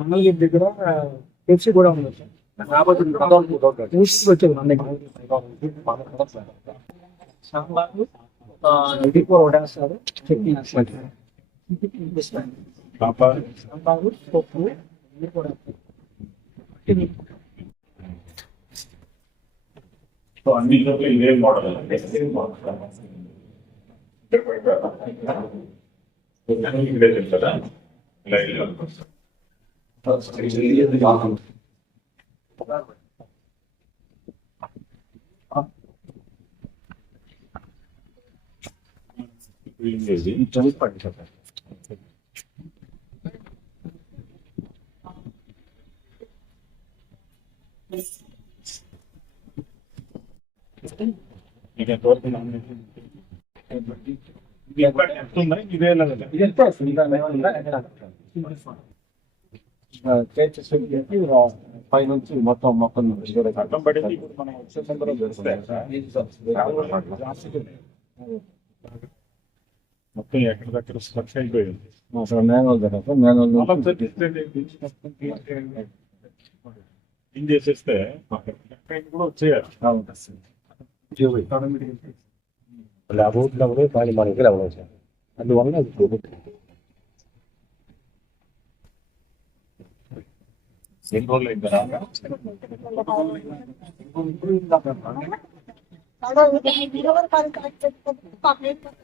మంగళగిరి దగ్గర పెప్సీ కూడా ఉంది సార్ వచ్చింది మన దగ్గర సాంబారు ఆ, ఇది కూడా వడేస్తారు చట్నీ వేస్తారు. సాంబారు పప్పు ఇది కూడా ఇది సో అన్నింటిలో ఇదే మోడల్ అండి ఇదే చెప్తారా ఇలా ఇలా. ఇప్పుడు ఏం చేసి మీకు ఎంతవరకు నామినేషన్ ఇది ఎంత ఎంత ఉందా ఇదే లేదా? ఇది ఎంత వస్తుంది? దాని ఏమన్నా ఉందా? చేసేసరికి పైనుంచి మొత్తం మొత్తం అర్థం పడింది ఇప్పుడు మనం వచ్చే సందర్భంలో చేస్తే మొత్తం ఎక్కడ దగ్గర స్ట్రక్ అయిపోయింది మాన్యువల్ కదా మాన్యువల్ మళ్ళా certificate ఏం చేసేస్తే ఎక్కడ కూడా వచ్చేయాలి రోడ్లో కూడా పని మనకి రావడం సార్ అందువల్ల అది కోవిడ్ ఎన్ని రోజులు అయిందా ఏరియా ఇక్కడ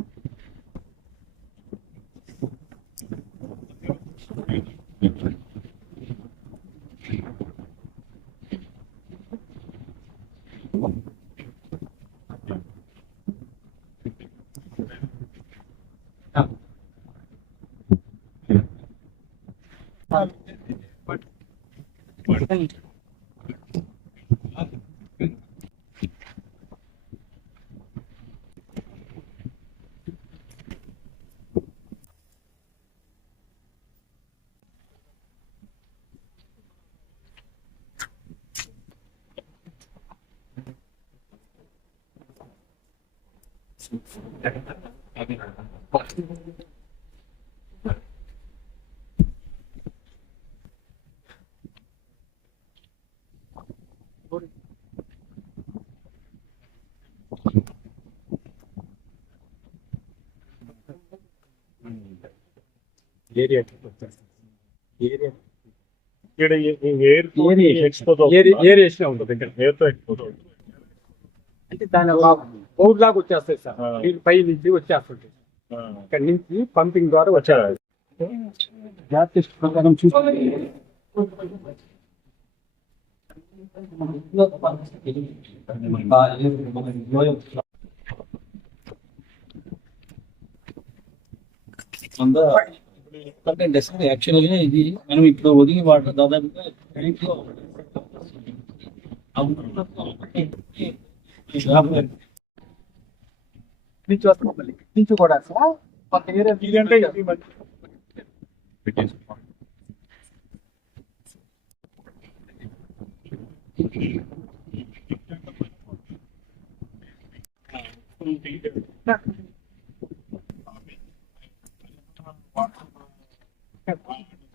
ఎక్స్పోజ్ ఏరియేషన్ ఉంటుంది ఇక్కడ ఎయిర్ తో ఎక్స్పోజ్ అవుతుంది అంటే దాని బౌడ్ లాగా వచ్చేస్తాయి సార్. నీళ్ళు పై నుంచి వచ్చేస్తుంది ఆ. ఇక్కడ నుంచి పంపింగ్ ద్వారా వచ్చారు జాతీయ ప్రకారం చూస్తే యాక్చువల్గా ఇది మనం ఇప్పుడు ఒదిగి వాటర్ దాదాపుగా నుంచి వస్తాం మళ్ళీ నుంచి కూడా సార్ కొంత ఏరియా ఇదంటే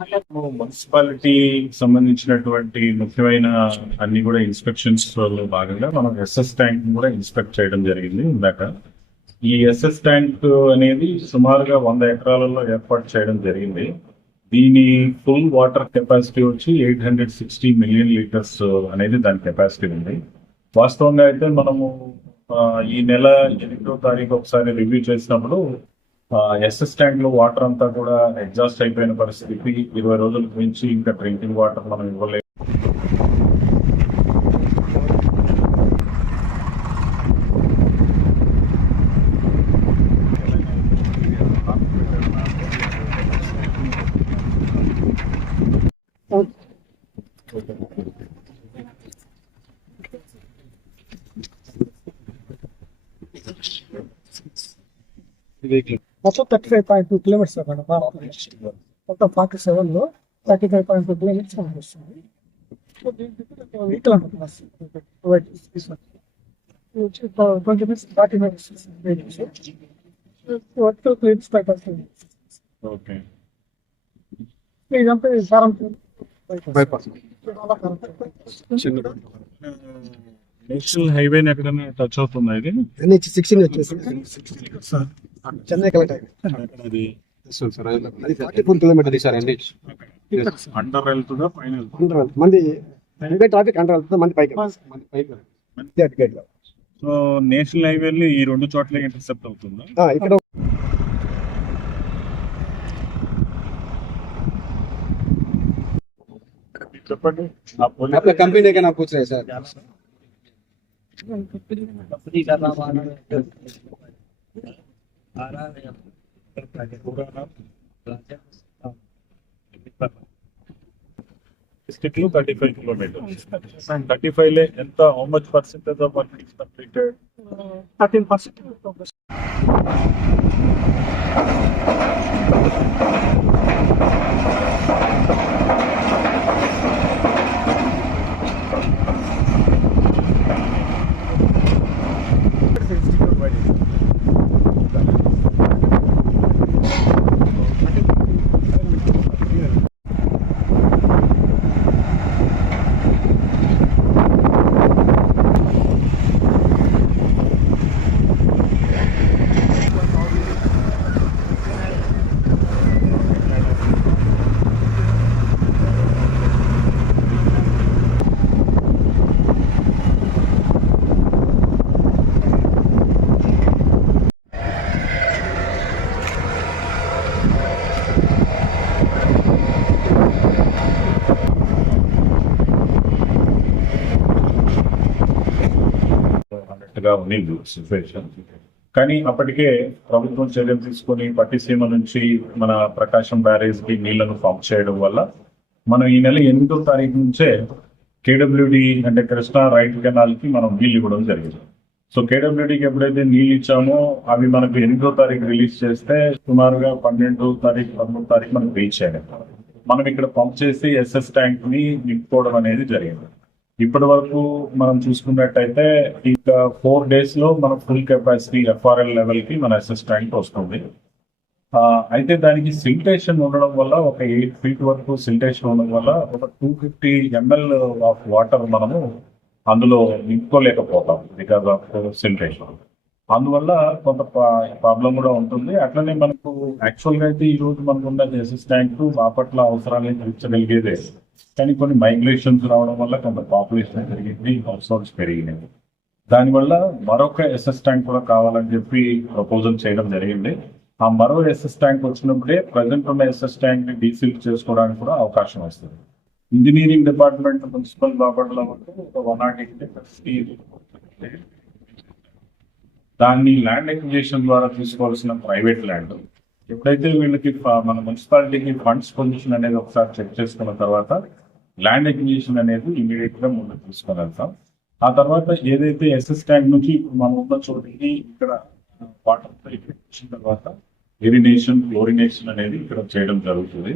మున్సిపాలిటీ సంబంధించినటువంటి ముఖ్యమైన అన్ని కూడా ఇన్స్పెక్షన్స్లో భాగంగా మనం ఎస్ఎస్ ట్యాంక్ కూడా ఇన్స్పెక్ట్ చేయడం జరిగింది ఇందాక. ఈ ఎస్ఎస్ ట్యాంక్ అనేది సుమారుగా వంద ఎకరాలలో ఏర్పాటు చేయడం జరిగింది. దీని ఫుల్ వాటర్ కెపాసిటీ వచ్చి eight hundred sixty million litres అనేది దాని కెపాసిటీ ఉంది. వాస్తవంగా అయితే మనము ఈ నెల ఎనిమిదో తారీఖు ఒకసారి రివ్యూ చేసినప్పుడు ఎస్ఎస్ ట్యాంక్లో వాటర్ అంతా కూడా ఎగ్జాస్ట్ అయిపోయిన పరిస్థితి ఇరవై రోజుల నుంచి ఇంకా డ్రింకింగ్ వాటర్ మనం ఇవ్వలేదు. మొత్తం thirty five point two kilometres madam మొత్తం ఫార్టీ సెవెన్లో thirty five point two kilometres మనకు వస్తుంది. సో దీనికి వెహికల్ అనుకుంటున్నాం provide twenty minutes forty minutes vertical clears five percent okay. ఇదంతా సారం బైపాస్ నేషనల్ హైవే ఎక్కడైనా టచ్ అవుతుందా ఇది? ఎన్హెచ్ సిక్స్టీన్ వచ్చేసి చెన్నై కలెక్ట్ అయింది అండర్ వెళ్తుందా పైకి మంది సో నేషనల్ హైవేని ఈ రెండు చోట్ల ఇంటర్సెప్ట్ అవుతుందా? ఇక్కడ కంపెనీ నాకు కూర్చున్నాయి సార్? డిస్ట్రిక్ట్లో థర్టీ ఫైవ్ కిలోమీటర్స్ థర్టీ ఫైవ్లో ఎంత how much percentage of work is completed thirteen percent అన్నట్టుగా ఉంది సిచ్యువేషన్ కానీ అప్పటికే ప్రభుత్వం చర్యలు తీసుకొని పట్టిసీమ నుంచి మన ప్రకాశం బ్యారేజ్కి నీళ్ళను పంప్ చేయడం వల్ల మనం ఈ నెల ఎనిమిదో తారీఖు నుంచే కేడబ్ల్యూడి అంటే కృష్ణా రైట్ కెనాల్కి మనం నీళ్ళు ఇవ్వడం జరిగింది. సో కేడబ్ల్యూడికి ఎప్పుడైతే నీళ్ళు ఇచ్చామో అవి మనకు ఎనిమిదో తారీఖు రిలీజ్ చేస్తే సుమారుగా పన్నెండో తారీఖు పదమూడు తారీఖు మనకు రీచ్ అయ్యాయి. మనం ఇక్కడ పంప్ చేసి ఎస్ఎస్ ట్యాంక్ని నింపుకోవడం అనేది జరిగింది. ఇప్పటి వరకు మనం చూసుకున్నట్టయితే ఇంకా ఫోర్ డేస్లో మన ఫుల్ కెపాసిటీ ఎఫ్ఆర్ఎల్ లెవెల్కి మన ఎస్ఎస్ ట్యాంక్ వస్తుంది. అయితే దానికి సిల్టేషన్ ఉండడం వల్ల ఒక ఎయిట్ ఫీట్ వరకు సిల్టేషన్ ఉండడం వల్ల ఒక two fifty ML of water మనము అందులో నింపుకోలేకపోతాం బికాస్ ఆఫ్ సిల్టేషన్ అందువల్ల కొంత ప్రాబ్లం కూడా ఉంటుంది. అట్లనే మనకు యాక్చువల్గా అయితే ఈ రోజు మనకు ఉన్న ఎస్ఎస్ ట్యాంక్ బాపట్ల అవసరాలను తీర్చగలిగేదే. కానీ కొన్ని మైగ్రేషన్స్ రావడం వల్ల కొంత పాపులేషన్ పెరిగింది హౌస్ పెరిగినాయి. దానివల్ల మరొక ఎస్ఎస్ ట్యాంక్ కూడా కావాలని చెప్పి ప్రపోజల్ చేయడం జరిగింది. ఆ మరో ఎస్ఎస్ ట్యాంక్ వచ్చినప్పుడే ప్రజెంట్ ఉన్న ఎస్ఎస్ ట్యాంక్ని డీసిల్ చేసుకోవడానికి కూడా అవకాశం వస్తుంది. ఇంజనీరింగ్ డిపార్ట్మెంట్ మున్సిపల్ బాపట్ల ఒక వన్ నాట్ ఎయిట్ దాన్ని ల్యాండ్ ఎక్విజిషన్ ద్వారా తీసుకోవాల్సిన ప్రైవేట్ ల్యాండ్ ఎప్పుడైతే వీళ్ళకి మన మున్సిపాలిటీకి ఫండ్స్ పొజిషన్ అనేది ఒకసారి చెక్ చేసుకున్న తర్వాత ల్యాండ్ ఎక్విజిషన్ అనేది ఇమీడియట్గా ముందు తీసుకొని వెళ్తాం ఆ తర్వాత ఏదైతే ఎస్ఎస్ ట్యాంక్ నుంచి ఇప్పుడు మనం ఉన్న చోటికి ఇక్కడ వాటర్ వచ్చిన తర్వాత ఇరినేషన్ క్లోరినేషన్ అనేది ఇక్కడ చేయడం జరుగుతుంది.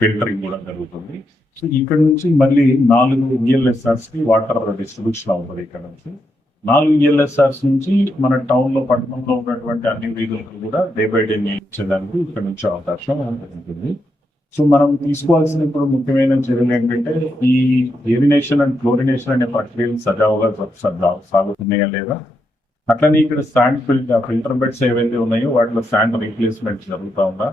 ఫిల్టరింగ్ కూడా జరుగుతుంది. సో ఇక్కడ నుంచి మళ్ళీ నాలుగు ఈఎల్ఎస్ఆర్స్కి వాటర్ డిస్ట్రిబ్యూషన్ అవుతుంది ఇక్కడ నుంచి. నాలుగు ఈఎల్ఎస్ఆర్స్ నుంచి మన టౌన్లో పట్టణంలో ఉన్నటువంటి అన్ని వీధులకు కూడా డే బై డే నియమించడానికి ఇక్కడ నుంచి అవకాశం ఉంటుంది. సో మనం తీసుకోవాల్సిన ఇప్పుడు ముఖ్యమైన చర్యలు ఏంటంటే ఈ ఎరినేషన్ అండ్ క్లోరినేషన్ అనే ప్రక్రియలు సజావుగా సాగుతున్నాయా లేదా? అట్లనే ఇక్కడ శాండ్ ఫిల్టర్ ఫిల్టర్ బెడ్స్ ఏవైతే ఉన్నాయో వాటిలో శాండ్ రీప్లేస్మెంట్ జరుగుతూ ఉందా?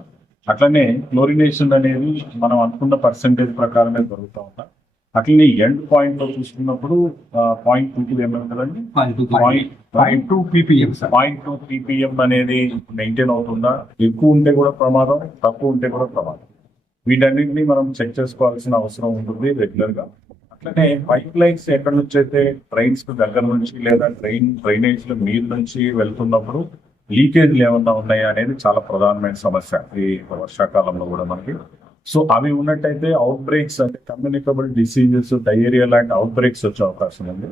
అట్లనే క్లోరినేషన్ అనేది మనం అనుకున్న పర్సంటేజ్ ప్రకారమే జరుగుతూ ఉందా? అట్లనే ఎండ్ పాయింట్లో చూసుకున్నప్పుడు పాయింట్ టూ టూ ఎంఎం కదండి? Point point two PPM point two PPM అనేది మెయింటైన్ అవుతుందా? ఎక్కువ ఉంటే కూడా ప్రమాదం తక్కువ ఉంటే కూడా ప్రమాదం. వీటన్నింటినీ మనం చెక్ చేసుకోవాల్సిన అవసరం ఉంటుంది రెగ్యులర్గా అట్లనే పైప్ లైన్స్ ఎక్కడి నుంచి అయితే ట్రైన్స్ దగ్గర నుంచి లేదా ట్రైన్ డ్రైనేజ్ మీద నుంచి వెళ్తున్నప్పుడు లీకేజ్లు ఏమన్నా ఉన్నాయా అనేది చాలా ప్రధానమైన సమస్య ఈ వర్షాకాలంలో కూడా మనకి. సో అవి ఉన్నట్టయితే అవుట్ బ్రేక్స్ అంటే కమ్యూనికబుల్ డిసీజెస్ డయేరియా లాంటి అవుట్ బ్రేక్స్ వచ్చే అవకాశం ఉంది.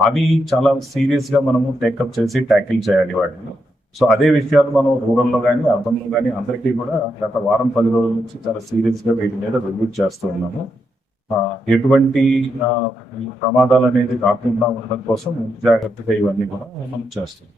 అవి చాలా సీరియస్గా మనము టేకప్ చేసి ట్యాకిల్ చేయాలి వాటిని. సో అదే విషయాలు మనం రూరల్లో కానీ అర్బన్లో కానీ అందరికీ కూడా గత వారం పది రోజుల నుంచి చాలా సీరియస్గా వీటి మీద రివ్యూ చేస్తూ ఉన్నాము. ఎటువంటి ప్రమాదాలు అనేది కాకుండా ఉండడం కోసం జాగ్రత్తగా ఇవన్నీ కూడా మనం చేస్తున్నాం.